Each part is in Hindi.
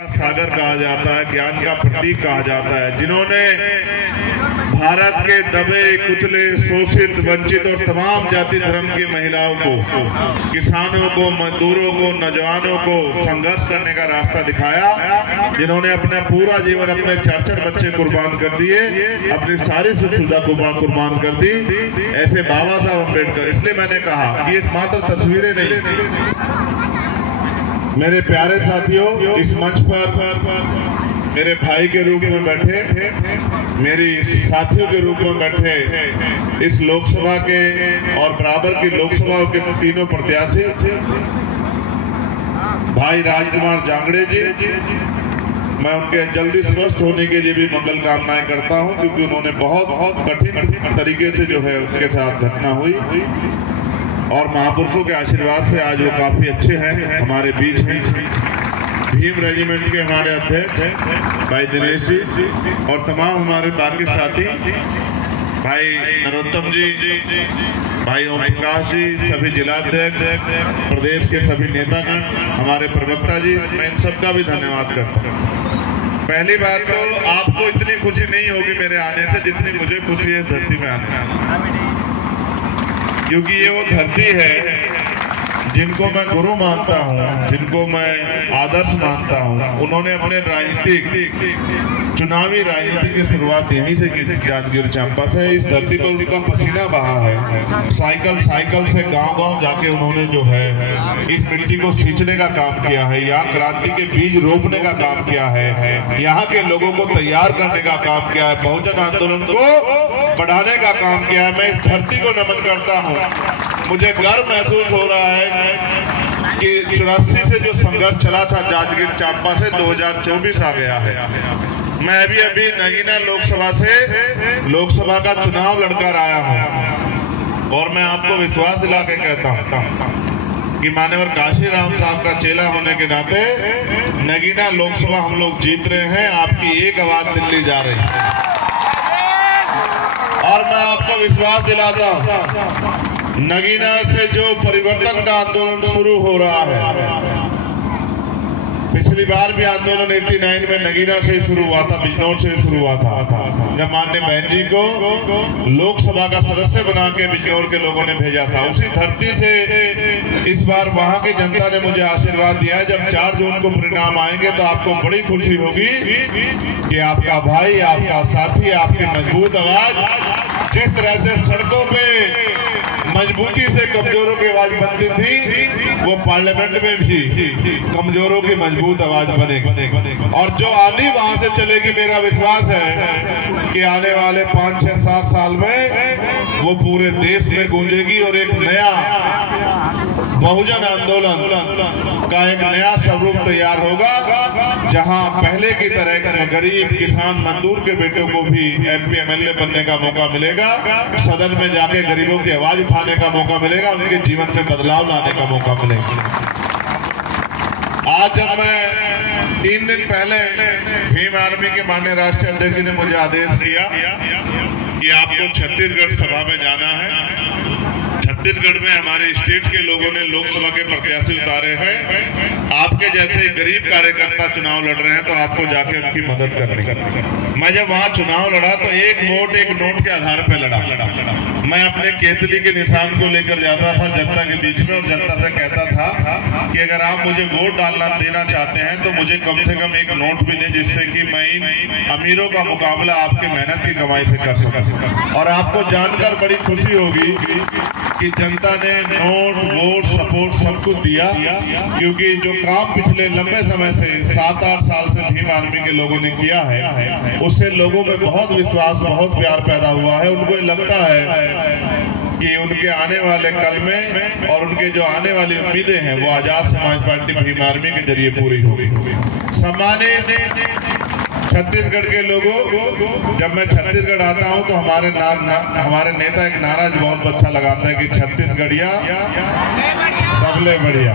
सागर कहा जाता है, ज्ञान का प्रतीक कहा जाता है, जिन्होंने भारत के दबे कुचले शोषित वंचित और तमाम जाति धर्म की महिलाओं को, किसानों को, मजदूरों को, नौजवानों को संघर्ष करने का रास्ता दिखाया, जिन्होंने अपना पूरा जीवन अपने 4-4 बच्चे कुर्बान कर दिए, अपनी सारी सुख सुविधा कुर्बान कर दी, ऐसे बाबा साहब अम्बेडकर। इसलिए मैंने कहा कि ये मात्र तस्वीरें नहीं, मेरे प्यारे साथियों, इस मंच पर मेरे भाई के रूप में बैठे, मेरी साथियों के रूप में बैठे इस लोकसभा के और बराबर की लोकसभा के तीनों प्रत्याशी भाई राजकुमार जांगड़े जी, मैं उनके जल्दी स्वस्थ होने के लिए भी मंगल कामनाएं करता हूं, क्योंकि उन्होंने बहुत कठिन तरीके से जो है उनके साथ घटना हुई और महापुरुषों के आशीर्वाद से आज वो काफी अच्छे हैं हमारे बीच में। भीम रेजिमेंट के हमारे अध्यक्ष भाई दिनेश जी और तमाम हमारे बाकी साथी भाई नरोत्तम जी, भाई ओम प्रकाश जी, सभी जिलाध्यक्ष, प्रदेश के सभी नेतागण, हमारे प्रवक्ता जी, मैं इन सबका भी धन्यवाद करता हूँ। पहली बात तो आपको इतनी खुशी नहीं होगी मेरे आने से जितनी मुझे खुशी है धरती में आने से, क्योंकि ये वो धरती है जिनको मैं गुरु मानता हूँ, जिनको मैं आदर्श मानता हूँ। उन्होंने अपने राजनीतिक चुनावी राजनीति की शुरुआत यहीं से की थी, जांजगीर चांपा से। इस धरती पर उनका पसीना बहा है, साइकिल से गांव-गांव जाके उन्होंने जो है इस मिट्टी को सींचने का काम किया है, यहाँ क्रांति के बीज रोपने का काम किया है, यहाँ के लोगों को तैयार करने का काम किया है, बहुजन आंदोलन को बढ़ाने का काम किया है। मैं इस धरती को नमन करता हूँ। मुझे गर्व महसूस हो रहा है कि 84 से जो संघर्ष चला था जांजगीर चांपा से 2024 आ गया है। मैं अभी नगीना लोकसभा से लोकसभा का चुनाव लड़कर आया हूं और मैं आपको विश्वास दिला के कहता हूं कि माननीय काशीराम साहब का चेला होने के नाते नगीना लोकसभा हम लोग जीत रहे हैं। आपकी एक आवाज दिल्ली जा रही है और मैं आपको विश्वास दिलाता हूं, नगीना से जो परिवर्तन का आंदोलन शुरू हो रहा है, पिछली बार भी आंदोलन 89 में नगीना से शुरू हुआ था, बिजनौर से शुरू हुआ था, जब माननीय बहन जी को लोकसभा का सदस्य बना के बिजनौर के लोगों ने भेजा था। उसी धरती से इस बार वहां की जनता ने मुझे आशीर्वाद दिया है। जब 4 जून को परिणाम आएंगे तो आपको बड़ी खुशी होगी कि आपका भाई, आपका साथी, आपकी मजबूत आवाज जिस तरह से सड़कों पे मजबूती से कमजोरों की आवाज बनती थी, वो पार्लियामेंट में भी कमजोरों की मजबूत आवाज बनेगी। और जो आंधी वहां से चलेगी, मेरा विश्वास है कि आने वाले 5, 6, 7 साल में वो पूरे देश में गूंजेगी और एक नया बहुजन आंदोलन का एक नया स्वरूप तैयार होगा, जहां पहले की तरह गरीब किसान मजदूर के बेटों को भी MP MLA बनने का मौका मिलेगा, सदन में जाके गरीबों की आवाज उठाने का मौका मिलेगा, उनके जीवन में बदलाव लाने का मौका मिलेगा। आज जब मैं 3 दिन पहले भीम आर्मी के माननीय राष्ट्रीय अध्यक्ष ने मुझे आदेश दिया कि आपको छत्तीसगढ़ सभा में जाना है, छत्तीसगढ़ में हमारे स्टेट के लोगों ने लोकसभा के प्रत्याशी उतारे हैं, आपके जैसे गरीब कार्यकर्ता चुनाव लड़ रहे हैं, तो आपको जाके उनकी मदद करनी। मैं जब वहां चुनाव लड़ा तो एक वोट एक नोट के आधार पर लड़ा। मैं अपने केतली के निशान को लेकर जाता था जनता के बीच में और जनता से कहता था कि अगर आप मुझे वोट देना चाहते हैं तो मुझे कम से कम एक नोट भी दें, जिससे कि मैं इन अमीरों का मुकाबला आपकी मेहनत की कमाई से कर सकूं। और आपको जानकर बड़ी खुशी होगी कि जनता ने नोट, वोट, सपोर्ट सब कुछ दिया, क्योंकि जो काम पिछले लंबे समय से 7-8 साल से भीम आर्मी के लोगों ने किया है, उससे लोगों में बहुत विश्वास, बहुत प्यार पैदा हुआ है। उनको लगता है कि उनके आने वाले कल में और उनके जो आने वाली उम्मीदें हैं वो आजाद समाज पार्टी भीम आर्मी के जरिए पूरी होगी। सम्मानित छत्तीसगढ़ के लोगों, जब मैं छत्तीसगढ़ आता हूं तो हमारे नेता एक नारा बहुत अच्छा लगाता है कि छत्तीसगढ़िया सबले बढ़िया।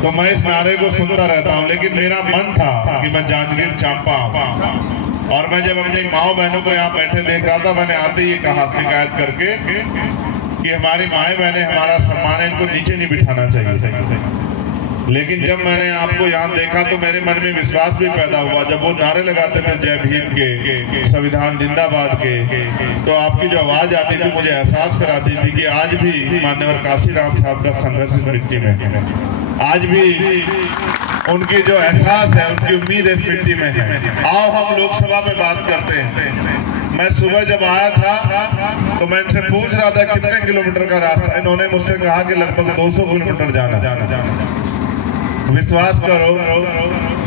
तो मैं इस नारे को सुनता रहता हूं, लेकिन मेरा मन था कि मैं जांजगीर चांपा और मैं जब अपनी माओ बहनों को यहाँ बैठे देख रहा था, मैंने आते ही कहा शिकायत करके कि हमारी माएँ बहनें हमारा सम्मान है, इनको नीचे नहीं बिठाना चाहिए। लेकिन जब मैंने आपको यहाँ देखा तो मेरे मन में विश्वास भी पैदा हुआ। जब वो नारे लगाते थे जय भीम के, संविधान जिंदाबाद के, तो आपकी जो आवाज आती थी मुझे एहसास कराती थी कि आज भी माननीय काशीराम साहब का संघर्ष इस मिट्टी में है। आज भी उनकी जो एहसास है, उनकी उम्मीद इस मिट्टी में है। आओ हम लोकसभा में बात करते हैं। मैं सुबह जब आया था तो मैं इनसे पूछ रहा था कितने किलोमीटर का रास्ता। इन्होंने मुझसे कहा कि लगभग 200 किलोमीटर जाना। विश्वास करो,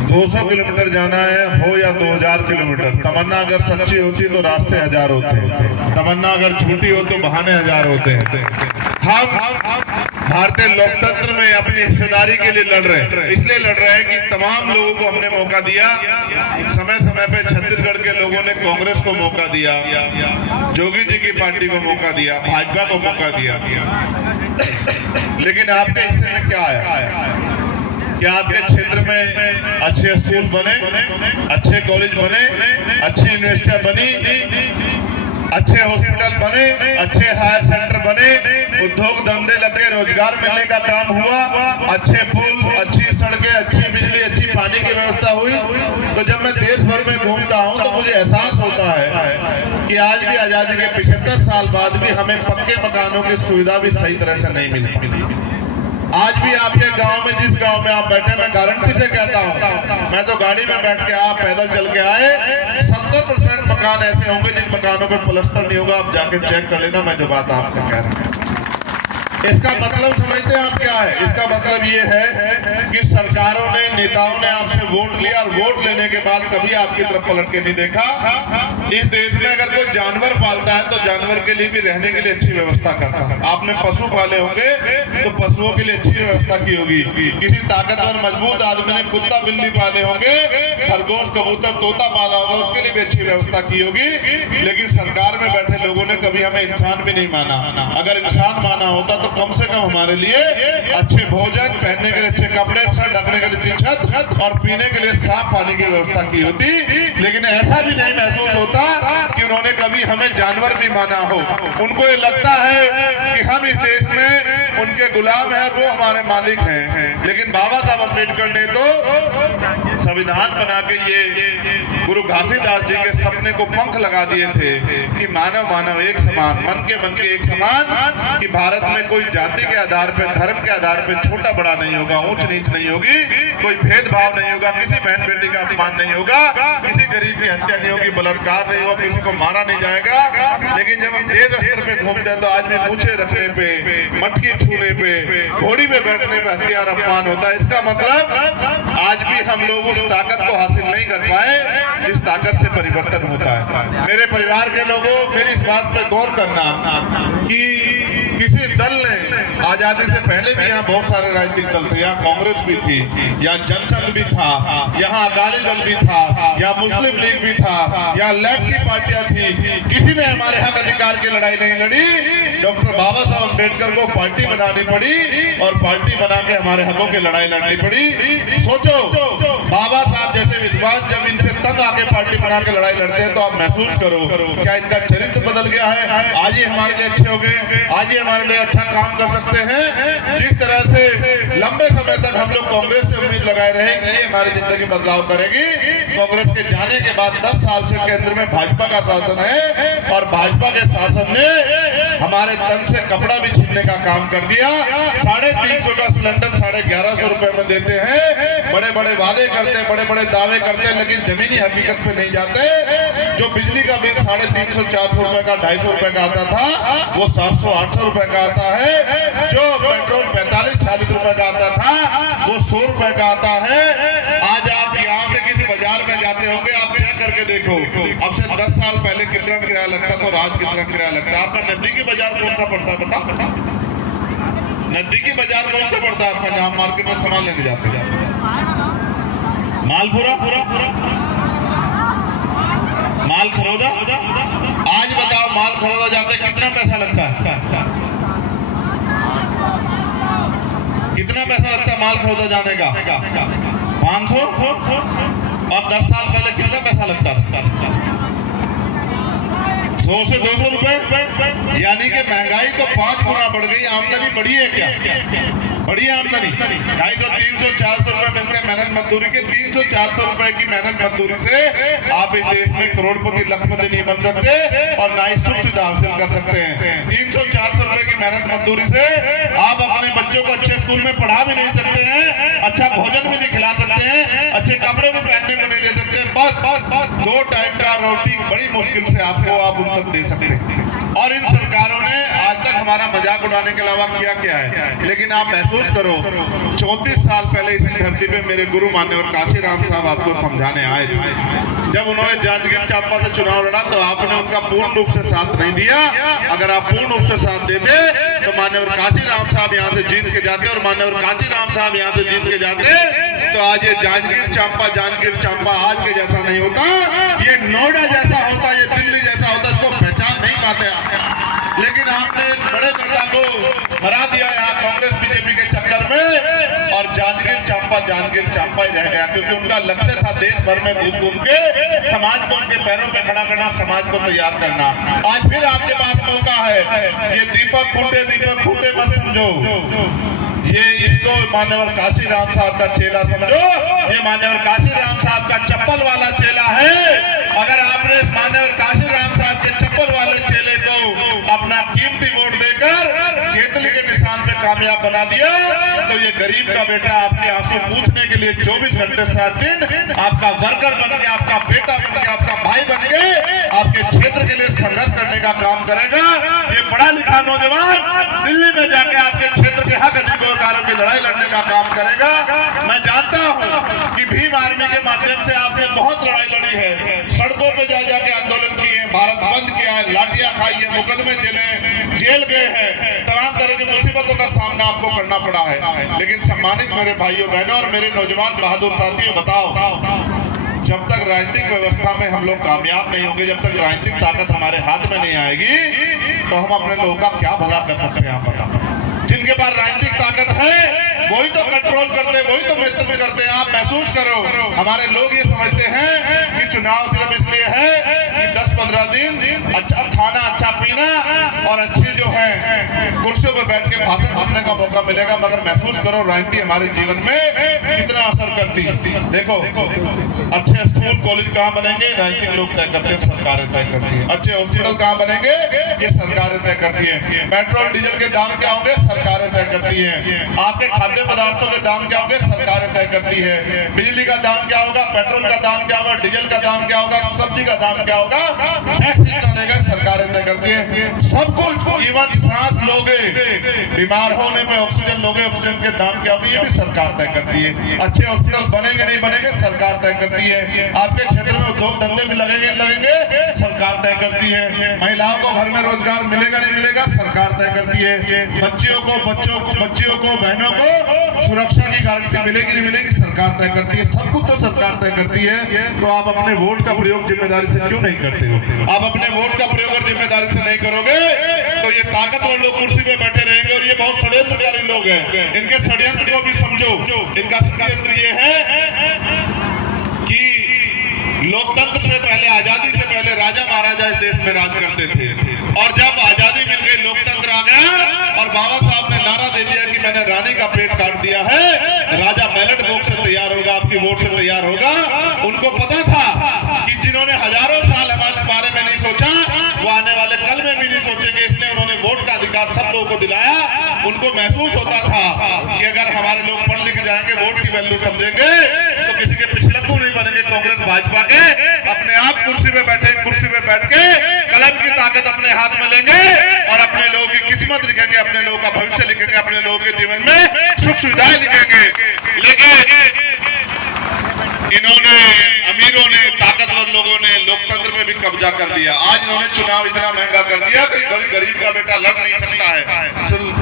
200 किलोमीटर जाना है हो या 2000 किलोमीटर, तमन्ना अगर सच्ची होती तो रास्ते हजार होते हैं, तमन्ना अगर झूठी हो तो बहाने हजार होते हैं। हम भारतीय लोकतंत्र में अपनी हिस्सेदारी के लिए लड़ रहे हैं। इसलिए लड़ रहे हैं कि तमाम लोगों को हमने मौका दिया। समय समय पे छत्तीसगढ़ के लोगों ने कांग्रेस को मौका दिया, जोगी जी की पार्टी को मौका दिया, भाजपा को मौका दिया, लेकिन आपके हिस्से में क्या आया? क्या आपके क्षेत्र में अच्छे स्कूल बने, अच्छे कॉलेज बने, अच्छी यूनिवर्सिटियां बनी, अच्छे हॉस्पिटल बने, अच्छे हायर सेंटर बने, उद्योग धंधे लगे, रोजगार मिलने का काम हुआ, अच्छे पुल, अच्छी सड़कें, अच्छी बिजली, अच्छी पानी की व्यवस्था हुई? तो जब मैं देश भर में घूमता हूं तो मुझे एहसास होता है कि आज भी आजादी के 75 साल बाद भी हमें पक्के मकानों की सुविधा भी सही तरह से नहीं मिली। आज भी आपके गांव में, जिस गांव में आप बैठे, मैं गारंटी से कहता हूं, मैं तो गाड़ी में बैठ के आप पैदल चल के आए, 70% मकान ऐसे होंगे जिन मकानों पे प्लास्टर नहीं होगा। आप जाके चेक कर लेना, मैं जो बात आपसे कह रहा हूं। इसका मतलब समझते हैं आप क्या है? इसका मतलब ये है कि सरकारों ने, नेताओं ने आपसे वोट लिया और वोट लेने के बाद कभी आपकी तरफ पलट के नहीं देखा। इस देश में अगर कोई जानवर पालता है तो जानवर के लिए भी रहने के लिए अच्छी व्यवस्था करता है। आपने पशु पाले होंगे तो पशुओं के लिए अच्छी व्यवस्था की होगी। किसी ताकतवर मजबूत आदमी ने कुत्ता बिल्ली पाले होंगे, खरगोश कबूतर तोता पाला होगा, उसके लिए भी अच्छी व्यवस्था की होगी। लेकिन सरकार में बैठे लोगों ने कभी हमें इंसान भी नहीं माना। अगर इंसान माना होता तो कम से कम हमारे लिए अच्छे भोजन, पहनने के लिए अच्छे कपड़े, सर ढकने के लिए छत और पीने के लिए साफ पानी की व्यवस्था की होती। लेकिन ऐसा भी नहीं महसूस होता कि उन्होंने कभी हमें जानवर भी माना हो। उनको ये लगता है कि हम इस देश में उनके गुलाम हैं, वो हमारे मालिक हैं। लेकिन बाबा साहब अम्बेडकर ने तो संविधान बना के ये गुरु घासीदास जी के सपने को पंख लगा दिए थे कि मानव मानव एक समान, मन के एक समान, कि भारत में कोई जाति के आधार पे, धर्म के आधार पे छोटा बड़ा नहीं होगा, ऊंच नीच नहीं होगी, कोई भेदभाव नहीं होगा, किसी बहन बेटी का अपमान नहीं होगा, किसी गरीब की हत्या नहीं होगी, बलात्कार नहीं होगा, किसी को मारा नहीं जाएगा। लेकिन जब हम तेज स्तर पे घूमते हैं तो आज भी पूछे रखने पे, मटकी छूने पे, घोड़ी पे बैठने पे हथियार अपमान होता है। इसका मतलब आज भी हम लोग उस ताकत को हासिल नहीं कर पाए जिस ताकत से परिवर्तन होता है। मेरे परिवार के लोगों, मेरी इस बात पे गौर करना कि किसी दल ने आजादी से पहले भी यहाँ बहुत सारे राजनीतिक दल थे, यहाँ कांग्रेस भी थी, यहाँ जनसंघ भी था, यहाँ अकाली दल भी था, यहाँ मुस्लिम लीग भी था, यहाँ लेफ्ट की पार्टियां थी, किसी ने हमारे हक अधिकार की लड़ाई नहीं लड़ी। डॉक्टर बाबा साहब अम्बेडकर को पार्टी बनानी पड़ी और पार्टी बना के हमारे हकों की लड़ाई लड़नी पड़ी। सोचो, बाबा साहब जैसे विश्वास जब इनसे तंग आके पार्टी बना के लड़ाई लड़ते हैं तो आप महसूस करो क्या इनका चरित्र बदल गया है। आज ही हमारे लिए अच्छे हो गए, आज ही हमारे लिए अच्छा काम कर सकते हैं। जिस तरह से लंबे समय तक हम लोग कांग्रेस से उम्मीद लगाए रहे कि ये हमारी जिंदगी बदलाव करेगी, कांग्रेस के जाने के बाद 10 साल से केंद्र में भाजपा का शासन है और भाजपा के शासन ने हमारे तन से कपड़ा भी छीनने का काम कर दिया। 350 का सिलेंडर 1150 रुपए में देते हैं, बड़े बड़े वादे करते हैं, बड़े बड़े दावे करते हैं, लेकिन जमीनी हकीकत पे नहीं जाते। जो बिजली का बिल 350-400 रुपए का, 250 रुपए का आता था, वो 700-800 रुपए का आता है। जो पेट्रोल 45-40 रुपए का आता था, वो 100 रुपए का आता है। आज आप यहाँ से किसी बाजार में जाते होंगे, आप चेक करके देखो, अब से 10 साल पहले कितना किराया लगता था और आज कितना किराया लगता है। आपका नजदीकी बाजार कौन सा पड़ता है बता? नजदीकी बाजार कौन सा पड़ता है आपका, जहाँ मार्केट में सामान लेने जाते हैं? मालपुरा, माल खरोदा। आज बताओ, माल खरोदा जाते कितना पैसा लगता है? कितना पैसा लगता है माल खरोदा जाने का? 500। और 10 साल पहले कितना पैसा लगता था? 100 से 200 रुपए, यानी कि महंगाई तो 5 गुना बढ़ गई। आमदनी बढ़ी है क्या? बढ़ी आमदनी 250, 300, 400 रुपए मिलते हैं मेहनत मजदूरी के। 300, 400 रुपए की मेहनत मजदूरी से आप इस देश में करोड़पति, लखपति नहीं बन सकते और ना ही सुख सुविधा हासिल कर सकते हैं। 300, 400 रुपए की मेहनत मजदूरी से आप अपने बच्चों को अच्छे स्कूल में पढ़ा भी नहीं सकते हैं, अच्छा भोजन भी नहीं खिला सकते हैं, अच्छे कपड़े भी पहनने को नहीं दे सकते। बस 2 टाइम का रोटी बड़ी मुश्किल से आपको आप उन तक दे सकते हैं। और इन सरकारों ने आज तक हमारा मजाक उड़ाने के अलावा किया क्या है? लेकिन आप महसूस करो, 34 साल पहले इसी धरती पे मेरे गुरु मान्यवर काशीराम साहब आपको समझाने आए थे। जब उन्होंने जांजगीर चांपा से चुनाव लड़ा तो आपने उनका पूर्ण रूप से साथ नहीं दिया। अगर आप पूर्ण रूप से साथ देते तो मान्यवर काशीराम साहब यहाँ से जीत के जाते, और मान्यवर काशीराम साहब यहाँ से जीत के जाते तो आज ये जांजगीर चांपा आज के जैसा नहीं होता, ये नोएडा जैसा होता, ये दिल्ली जैसा होता। इसको पहचान नहीं पाते आप। लेकिन आपने बड़े नेता को हरा दिया यहाँ कांग्रेस बीजेपी के चक्कर में, और जांजगीर चांपा ही रह गया, क्योंकि उनका लक्ष्य था देश भर में घूम के समाज को उनके पैरों पे खड़ा करना, समाज को तैयार करना। आज फिर आपके पास मौका है। ये दीपक फूटे मत समझो, ये इसको मान्यवर काशीराम साहब का चेला समझो। ये मान्यवर काशीराम साहब का चप्पल वाला चेला है। अगर आपने मान्यवर काशीराम साहब के चप्पल वाले चेले को अपना कीमती वोट देकर केतली के निशान पे कामयाब बना दिया तो ये गरीब का बेटा आपके आंसू पूछने के लिए 24 घंटे 7 दिन आपका वर्कर बन के, आपका बेटा बन के, आपका भाई बन के आपके क्षेत्र के लिए संघर्ष करने का काम करेगा। ये पढ़ा लिखा नौजवान दिल्ली में जाके आपके क्षेत्र के हक अधिकारों की लड़ाई लड़ने का काम करेगा। मैं जानता हूँ कि भीम आर्मी के माध्यम से आपने बहुत लड़ाई लड़ी है, सड़कों पे जा जाके आंदोलन किए हैं, भारत बंद किया है, लाठियां खाई है, मुकदमे जेल गए हैं, तमाम तरह की मुसीबतों का सामना आपको करना पड़ा है। लेकिन सम्मानित मेरे भाइयों बहनों और मेरे नौजवान बहादुर साथियों, बताओ जब तक राजनीतिक व्यवस्था में हम लोग कामयाब नहीं होंगे, जब तक राजनीतिक ताकत हमारे हाथ में नहीं आएगी तो हम अपने लोगों का क्या भला कर सकते हैं? आप बताओ। जिनके पास राजनीतिक ताकत है वही तो कंट्रोल करते हैं, वही तो नेतृत्व करते हैं। आप महसूस करो, हमारे लोग ये समझते हैं कि चुनाव सिर्फ इसलिए है कि 10-15 दिन अच्छा खाना, अच्छा पीना और अच्छी जो है कुर्सियों पर बैठ के भाषण सुनने का मौका मिलेगा। मगर महसूस करो राजनीति हमारे जीवन में कितना असर करती है। देखो अच्छे स्कूल कॉलेज कहाँ बनेंगे, राजनीतिक लोग तय करते हैं, सरकारें तय करती है। अच्छे हॉस्पिटल कहाँ बनेंगे, ये सरकारें तय करती है। पेट्रोल डीजल के दाम क्या होंगे, सरकारें तय करती है। आपके खाद्य पदार्थों के दाम क्या होंगे, सरकारें तय करती है। बिजली का दाम क्या होगा, पेट्रोल का दाम क्या होगा, डीजल का दाम क्या होगा, सब्जी का दाम क्या होगा, टैक्स कितना देगा, सरकारें तय करती है। सब कुछ, इवन सांस लोगे, बीमार होने में ऑक्सीजन लोगे, ऑक्सीजन के दाम क्या होंगे, ये भी सरकार तय करती है। अच्छे हॉस्पिटल बनेंगे नहीं बनेंगे, सरकार तय करती है। आपके क्षेत्र में उद्योग धंधे भी लगेंगे, सरकार तय करती है। महिलाओं को घर में रोजगार मिलेगा नहीं मिलेगा, सरकार तय करती है। बच्चियों को बहनों को सुरक्षा की गारंटी मिलेगी नहीं मिलेगी, सरकार तय करती है। सब कुछ तो सरकार तय करती है। तो आप अपने वोट का प्रयोग जिम्मेदारी से क्यों नहीं करते हो? आप अपने वोट का प्रयोग अगर जिम्मेदारी से नहीं करोगे तो ये ताकतवर लोग कुर्सी पे बैठे रहेंगे, और ये बहुत षड्यंत्रकारी लोग हैं। इनके षड्यंत्र को भी समझो। इनका षड्यंत्र ये है कि लोकतंत्र से पहले, आजादी से पहले राजा महाराजा इस देश में राज करते थे, और जब आजादी मिल गई, लोकतंत्र आ गया और बाबा साहब ने नारा दे दिया कि मैंने रानी का पेट काट दिया है, राजा बैलेट बॉक्स से तैयार होगा, आपकी वोट से तैयार होगा। उनको पता था कि जिन्होंने हजारों साल हमारे बारे में नहीं सोचा वो आने वाले कल में भी नहीं सोचेंगे, इसलिए उन्होंने वोट का अधिकार सब लोगों को दिलाया। उनको महसूस होता था कि अगर हमारे लोग पढ़ लिख जाएंगे, वोट की वैल्यू समझेंगे तो किसी के पिछलक्कू नहीं बनेंगे। कांग्रेस भाजपा के अपने आप कुर्सी पे बैठे, कुर्सी पे बैठ के कलम की ताकत अपने हाथ में लेंगे और अपने लोगों की किस्मत लिखेंगे, अपने लोगों का भविष्य लिखेंगे, अपने लोगों के जीवन में सुख सुविधाएं लिखेंगे। लेकिन इन्होंने, अमीरों ने, ताकतवर लोगों ने लोकतंत्र में भी कब्जा कर दिया। आज इन्होंने चुनाव इतना महंगा कर दिया कि गरीब का बेटा लड़ नहीं सकता है।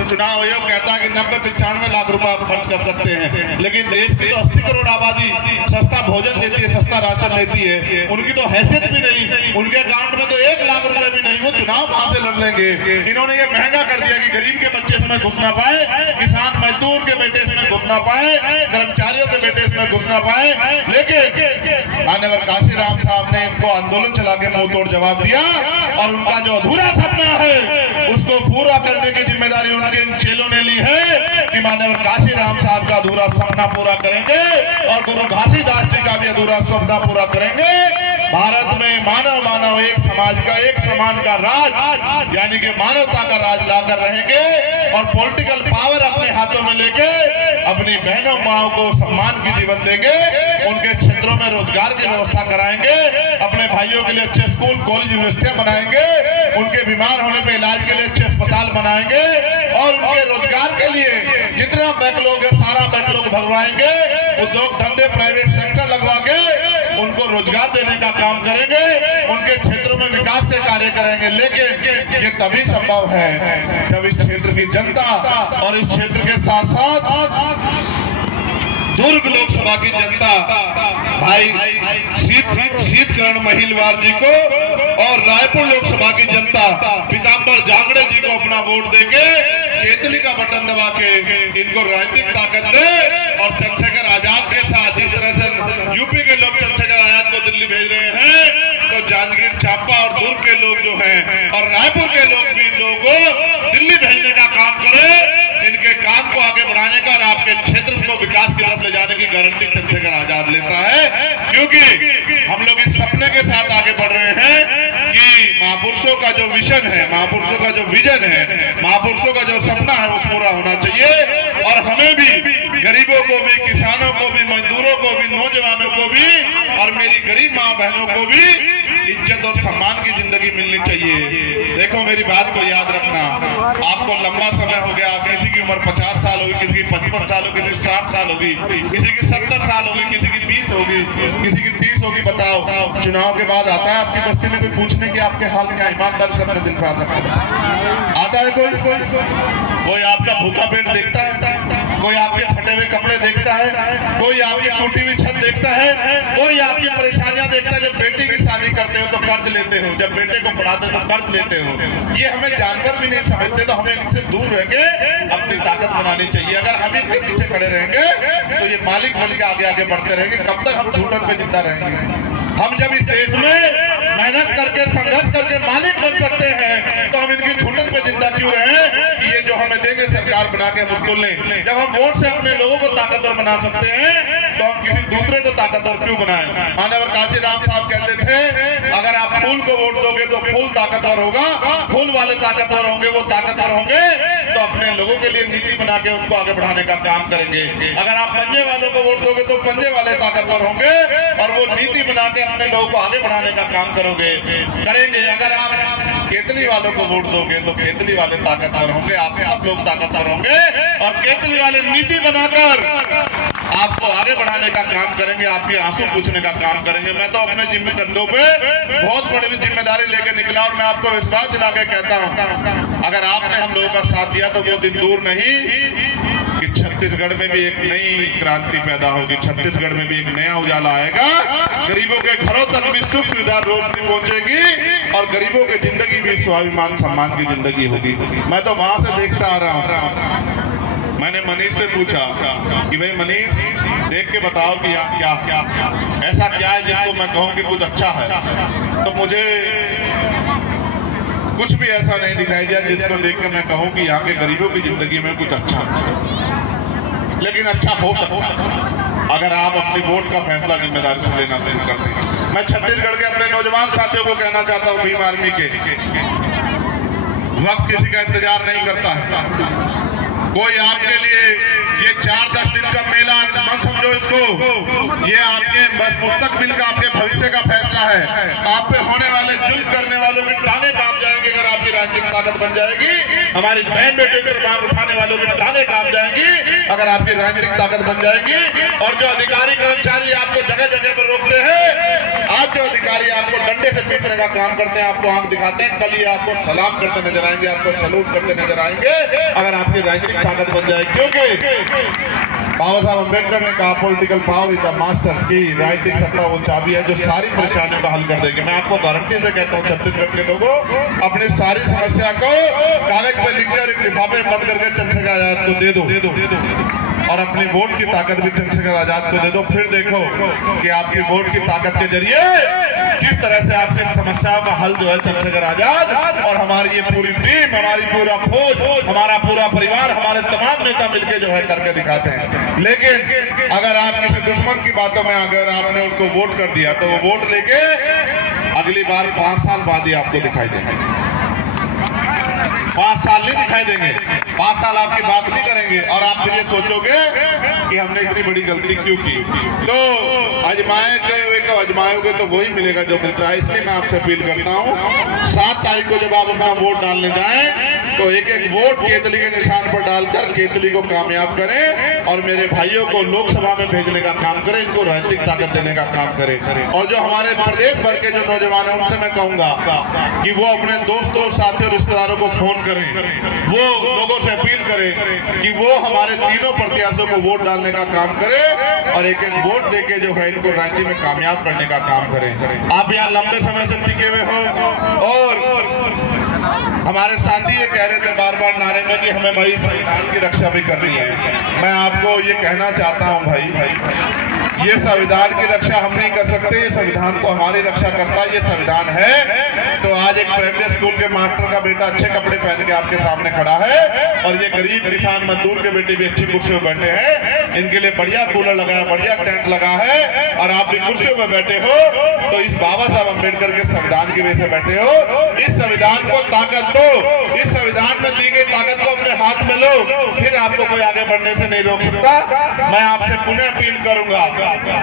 चुनाव आयोग कहता है कि 90-95 लाख रुपए आप खर्च कर सकते हैं, लेकिन देश की तो 80 करोड़ आबादी सस्ता भोजन देती है, सस्ता राशन देती है, उनकी तो हैसियत भी नहीं, उनके अकाउंट में तो 1 लाख रुपए भी नहीं, वो चुनाव कहां से लड़ लेंगे? इन्होंने ये महंगा कर दिया कि गरीब के बच्चे इसमें घुस ना पाए, किसान मजदूर के बेटे इसमें घुस ना पाए, कर्मचारियों के बेटे इसमें घुस ना पाए। लेकिन मान्यवर काशीराम साहब ने इनको आंदोलन चला के मुंह तोड़ जवाब दिया और उनका जो अधूरा सपना है उसको पूरा करने की जिम्मेदारी उनके इन चेलों ने ली है कि मान्यवर काशीराम साहब का अधूरा सपना पूरा करेंगे और गुरु घासीदास जी का भी अधूरा सपना पूरा करेंगे। भारत में मानव मानव एक समाज का एक समान का राज यानी कि मानवता का राज लाकर रहेंगे और पॉलिटिकल पावर अपने हाथों में लेके अपनी बहनों माओ को सम्मान की जीवन देंगे, उनके क्षेत्रों में रोजगार की व्यवस्था कराएंगे, अपने भाइयों के लिए अच्छे स्कूल कॉलेज यूनिवर्सिटियां बनाएंगे, उनके बीमार होने पे इलाज के लिए अच्छे अस्पताल बनाएंगे और उनके रोजगार के लिए जितना बैकलॉग है सारा बैकलॉग भरवाएंगे, उद्योग धंधे प्राइवेट सेक्टर लगवा के उनको रोजगार देने का काम करेंगे, उनके क्षेत्रों में विकास से कार्य करेंगे। लेकिन ये तभी संभव है जब इस क्षेत्र की जनता और इस क्षेत्र के साथ साथ दुर्ग लोकसभा की जनता भाई शीतकरण महिलवार जी को और रायपुर लोकसभा की जनता पीताम्बर जांगड़े जी को अपना वोट देके केतली का बटन दबा के इनको राजनीतिक ताकत दे और चंद्रशेखर आजाद के साथ जिस तरह से यूपी के लोग चंद्रशेखर आजाद को दिल्ली भेज रहे हैं तो जांजगीर चांपा और दुर्ग के लोग जो हैं और रायपुर के लोग भी इन लोगों को दिल्ली भेजने का काम करें, इनके काम को आगे बढ़ाने का और आपके क्षेत्र को विकास की तरफ ले जाने की गारंटी चंद्रशेखर आजाद लेता है। क्योंकि हम लोग इस सपने के साथ आगे बढ़ रहे हैं कि महापुरुषों का जो विजन है, महापुरुषों का जो विजन है, महापुरुषों का जो सपना है वो पूरा होना चाहिए और हमें भी गरीबों को भी, किसानों को भी, मजदूरों को भी, नौजवानों को भी और मेरी गरीब माँ बहनों को भी इज्जत और सम्मान की जिंदगी मिलनी चाहिए। देखो मेरी बात को याद रखना, आपको लंबा समय हो गया, किसी की उम्र 50 साल होगी, किसी की 55 साल होगी, किसी की 60 साल होगी, किसी की 70 साल होगी, किसी की 20 होगी, किसी की 30 होगी। बताओ चुनाव के बाद आता है आपकी बस्ती में कोई पूछने की आपके हाल क्या? ईमानदारी से अपने दिल पर आता है कोई आपका भूखा पेट देखता है, कोई आपके फटे हुए कपड़े देखता है, कोई आपकी टूटी हुई छत देखता है, कोई आपकी परेशानियां देखता है। जब बेटी की शादी करते हो तो कर्ज लेते हो, जब बेटे को पढ़ाते हो तो कर्ज लेते हो। ये हमें जानवर भी नहीं समझते, तो हमें इनसे दूर रह के अपनी ताकत बनानी चाहिए। अगर हम इनके पीछे खड़े रहेंगे तो ये मालिक बन के आगे आगे बढ़ते रहेंगे। कब तक हम झूठन पे जिंदा रहेंगे? हम जब इस देश में मेहनत करके संघर्ष करके मालिक बन सकते हैं तो हम इनकी झूठन पे जिंदा क्यों रहे कि ये जो हमें देंगे सरकार बना के मुझको लें। जब हम वोट से अपने लोगों को ताकतवर बना सकते हैं तो हम किसी दूसरे को ताकतवर क्यों बनाएं? मान्यवर काशीराम साहब कहते थे अगर आप फूल को वोट दोगे तो फूल ताकतवर होगा, फूल वाले ताकतवर होंगे, वो ताकतवर होंगे तो अपने लोगों के लिए नीति बना के उनको आगे बढ़ाने का काम करेंगे। अगर आप पंजे वालों को वोट दोगे तो पंजे वाले ताकतवर होंगे और वो नीति बना के अपने लोगों को आगे बढ़ाने का काम करेंगे। अगर आप केतली वालों को वोट दोगे तो केतली वाले ताकतवर होंगे, आप सब लोग ताकतवर होंगे और केतली वाले नीति बनाकर आपको आगे बढ़ाने का काम करेंगे, आपके आंसू पूछने का काम करेंगे। मैं तो अपने कंधों पे बहुत बड़ी जिम्मेदारी लेकर निकला और मैं आपको विश्वास दिला के कहता हूँ अगर आपने हम लोगों का साथ दिया तो वो दिन दूर नहीं कि छत्तीसगढ़ में भी एक नई क्रांति पैदा होगी, छत्तीसगढ़ में भी एक नया उजाला आएगा, गरीबों के घरों तक भी सुख सुविधा रोशनी पहुंचेगी और गरीबों की जिंदगी भी स्वाभिमान सम्मान की जिंदगी होगी। मैं तो वहां से देखता आ रहा हूँ। मैंने मनीष से पूछा कि भाई मनीष देख के बताओ कि यहाँ क्या ऐसा क्या है जिसको मैं कहूँ कि कुछ अच्छा है। तो मुझे कुछ भी ऐसा नहीं दिखाई दिया जिसको देख के मैं कहूँ कि यहाँ के गरीबों की जिंदगी में कुछ अच्छा है। लेकिन अच्छा हो सकता अगर आप अपनी वोट का फैसला जिम्मेदारी से लेना शुरू करते हैं। मैं छत्तीसगढ़ के अपने नौजवान साथियों को कहना चाहता हूँ भीम आर्मी के, वक्त किसी का इंतजार नहीं करता है। कोई आपके लिए ये 4-10 दिन का मेला मत समझो इसको, ये आपके मुस्तकबिल का आपके भविष्य का फैसला है। आप पे होने वाले जुल्म करने वालों की टांगे काम जाएंगे अगर आपकी राजनीतिक ताकत बन जाएगी। हमारी बहन बेटे के मार उठाने वालों की टांगे काम जाएंगी अगर आपकी राजनीतिक ताकत बन जाएगी। और जो अधिकारी कर्मचारी आपको जगह जगह पर रोकते हैं, आज जो अधिकारी आपको डंडे से पीटने का काम करते हैं, आपको आंख दिखाते हैं, कल ये आपको सलाम करते नजर आएंगे, आपको सलूट करते नजर आएंगे अगर आपकी राजनीतिक ताकत बन जाएगी। क्योंकि बाबा साहब अम्बेडकर ने कहा political power is the master की, राजनीतिक सत्ता वो चाबी है जो सारी परेशानियों का हल कर देगी। मैं आपको गारंटी से कहता हूँ छत्तीसगढ़ के लोगों अपनी सारी समस्या को कागज पे लिख कर लिफाफे बंद करके चंद्रशेखर आजाद को दे दो। और अपनी वोट की ताकत भी चंद्रशेखर आजाद को दे दो। फिर देखो कि आपकी वोट की ताकत के जरिए किस तरह से आपकी समस्याओं का हल जो है चंद्रशेखर आजाद और हमारी ये पूरी टीम, हमारी पूरा फौज, हमारा पूरा परिवार, हमारे तमाम नेता मिलकर जो है करके दिखाते हैं। लेकिन अगर आप किसी दुश्मन की बातों में अगर आपने उनको वोट कर दिया तो वो वोट लेके अगली बार 5 साल बाद ही आपको दिखाई देंगे। 5 साल नहीं दिखाई देंगे, 5 साल आपकी बात नहीं करेंगे और आप फिर ये सोचोगे कि हमने इतनी बड़ी गलती क्यों की। तो आजमाओगे तो वही मिलेगा जो मिलता है। इसलिए मैं आपसे अपील करता हूँ 7 तारीख को जब आप अपना वोट डालने जाएं तो एक एक वोट केतली के निशान पर डालकर केतली को कामयाब करें और मेरे भाइयों को लोकसभा में भेजने का काम करें, इनको राजनीतिक ताकत देने का काम करें। और जो हमारे प्रदेश भर के जो नौजवान हैं उनसे मैं कहूंगा कि वो अपने दोस्तों, साथियों, रिश्तेदारों को फोन करें, वो लोगों से अपील करें कि वो हमारे तीनों प्रत्याशियों को वोट डालने का काम करें और एक एक वोट देके जो है इनको रांची में कामयाब करने का काम करें। आप यहाँ लंबे समय से टिके हुए हो और हमारे साथी ये कह रहे थे बार बार नारे में कि हमें भाई संविधान की रक्षा भी करनी है। मैं आपको ये कहना चाहता हूँ भाई ये संविधान की रक्षा हम नहीं कर सकते, ये संविधान को हमारी रक्षा करता है, ये संविधान है। तो आज एक प्राइमरी स्कूल के मास्टर का बेटा अच्छे कपड़े पहन के आपके सामने खड़ा है और ये गरीब किसान मजदूर के बेटे भी अच्छी कुर्सियों पर बैठे हैं, इनके लिए बढ़िया कूलर लगा है, बढ़िया टेंट लगा है और आप भी कुर्सियों पर बैठे हो तो इस बाबा साहब अम्बेडकर के संविधान की वजह से बैठे हो। इस संविधान को ताकत दो, इस संविधान में दी गई ताकत को अपने हाथ में लो, फिर आपको कोई आगे बढ़ने से नहीं रोक सकता। मैं आपसे पुनः अपील करूंगा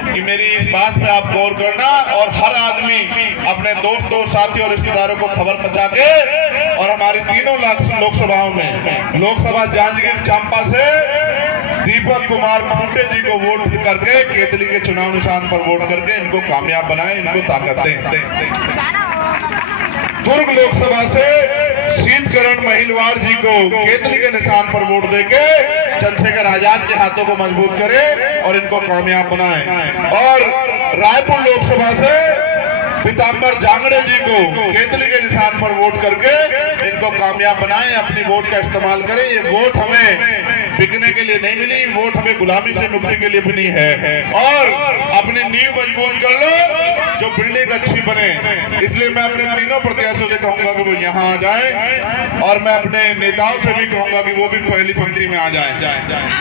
कि मेरी इस बात पे आप गौर करना और हर आदमी अपने दोस्तों, साथियों, रिश्तेदारों को खबर पहुंचा के और हमारी तीनों लोकसभाओं में लोकसभा जांजगीर चांपा से दीपक कुमार पांडे जी को वोट करके केतली के चुनाव निशान पर वोट करके इनको कामयाब बनाए, इनको ताकत दें। दुर्ग लोकसभा से शीतकरण महिलवाड़ जी को केतली के निशान पर वोट देके चंद्रशेखर आजाद के हाथों को मजबूत करें और इनको कामयाब बनाएं। और रायपुर लोकसभा से पीताम्बर जांगड़े जी को केतली के निशान पर वोट करके इनको कामयाब बनाएं, अपनी वोट का इस्तेमाल करें। ये वोट हमें बिकने के लिए नहीं मिली, वोट हमें गुलामी से मुक्ति के लिए बनी है। और अपनी नींव मजबूत कर लो जो बिल्डिंग अच्छी बने। इसलिए मैं अपने तीनों प्रत्याशियों से कहूंगा कि वो यहाँ आ जाए और मैं अपने नेताओं से भी कहूंगा कि वो भी पहली पंक्ति में आ जाए।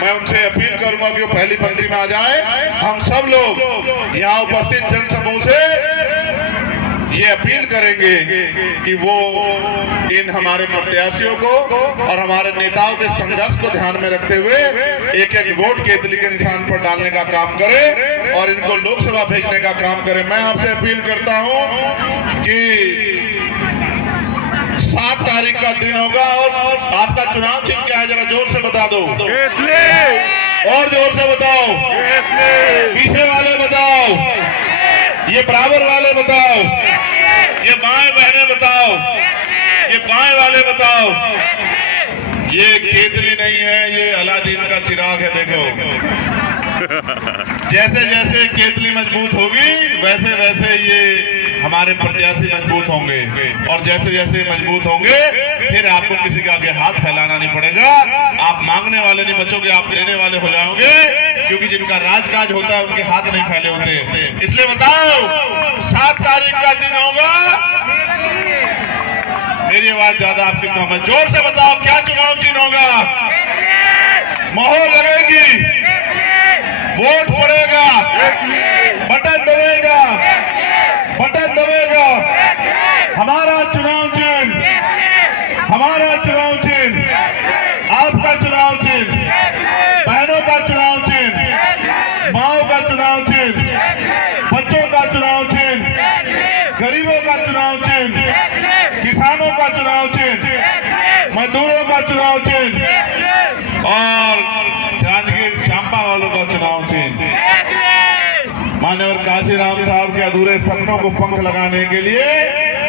मैं उनसे अपील करूंगा कि वो पहली पंक्ति में आ जाए। हम सब लोग यहाँ उपस्थित जनसमूह से ये अपील करेंगे कि वो इन हमारे प्रत्याशियों को और हमारे नेताओं के संघर्ष को ध्यान में रखते हुए एक एक वोट केतली के निशान पर डालने का काम करें और इनको लोकसभा भेजने का काम करें। मैं आपसे अपील करता हूं कि 7 तारीख का दिन होगा और आपका चुनाव चिन्ह क्या है, जरा जोर से बता दो और जोर से बताओ, पीछे वाले बताओ, ये बराबर वाले बताओ, ये बाएं बहने बताओ, ये बाएं वाले बताओ। ये केतली नहीं है, ये अलादीन का चिराग है। देखो जैसे जैसे केतली मजबूत होगी वैसे वैसे ये हमारे प्रत्याशी मजबूत होंगे और जैसे जैसे मजबूत होंगे फिर आपको किसी के आगे हाथ फैलाना नहीं पड़ेगा। आप मांगने वाले नहीं बचोगे, आप देने वाले हो जाओगे, क्योंकि जिनका राजकाज होता है उनके हाथ नहीं फैले होते। इसलिए बताओ 7 तारीख का दिन होगा। मेरी आवाज ज्यादा आपकी कम है, जोर से बताओ क्या चुनाव चिन्ह होगा। मोहर लगेगी, वोट पड़ेगा, बटन दबेगा, बटन दबेगा। हमारा चुनाव चिन्ह, हमारा चुनाव चिन्ह, आपका चुनाव चिन्ह, बहनों का चुनाव चिन्ह, माओ का चुनाव चिन्ह, बच्चों का चुनाव चिन्ह, गरीबों का चुनाव चिन्ह, किसानों का चुनाव चिन्ह, मजदूरों का चुनाव चिन्ह और जांजगीर चांपा वालों का चुनाव चिन्ह। माननीय काशीराम साहब के अधूरे सपनों को पंख लगाने के लिए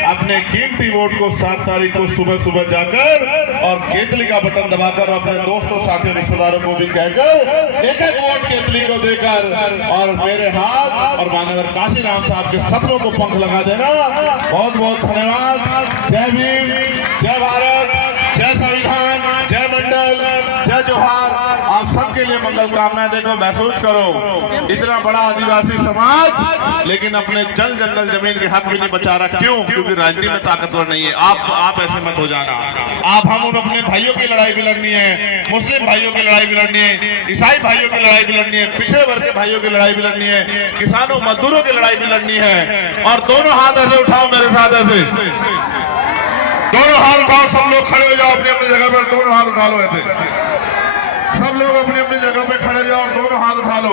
अपने कीमती वोट को 7 तारीख को सुबह सुबह जाकर और केतली का बटन दबाकर अपने दोस्तों, साथियों, रिश्तेदारों को भी कहकर एक एक वोट केतली को देकर और मेरे हाथ और माननीय काशीराम साहब के सपनों को पंख लगा देना। बहुत बहुत धन्यवाद। जय भीम, जय भारत, जय संविधान, जय मंडल, जय जोहार। आप सब सबके लिए मंगल कामनाएं। देखो महसूस करो, इतना बड़ा आदिवासी समाज लेकिन अपने जल जंगल जमीन के हक भी नहीं बचा रहा। क्यों? क्योंकि राजनीति में ताकतवर नहीं है। आप ऐसे मत हो जाना। हम अपने भाइयों की लड़ाई भी लड़नी है, मुस्लिम भाइयों की लड़ाई भी लड़नी है, ईसाई भाइयों की लड़ाई भी लड़नी है, पिछड़े वर्ग के भाइयों की लड़ाई भी लड़नी है, किसानों मजदूरों की लड़ाई भी लड़नी है। और दोनों हाथ ऐसे उठाओ मेरे साथ, ऐसे दोनों हाथ उठाओ। सब लोग खड़े हो जाओ अपनी अपनी जगह पर, दोनों हाथ उठा लो। ऐसे सब लोग अपनी अपनी जगह पे खड़े जाओ और दोनों हाथ उठा लो।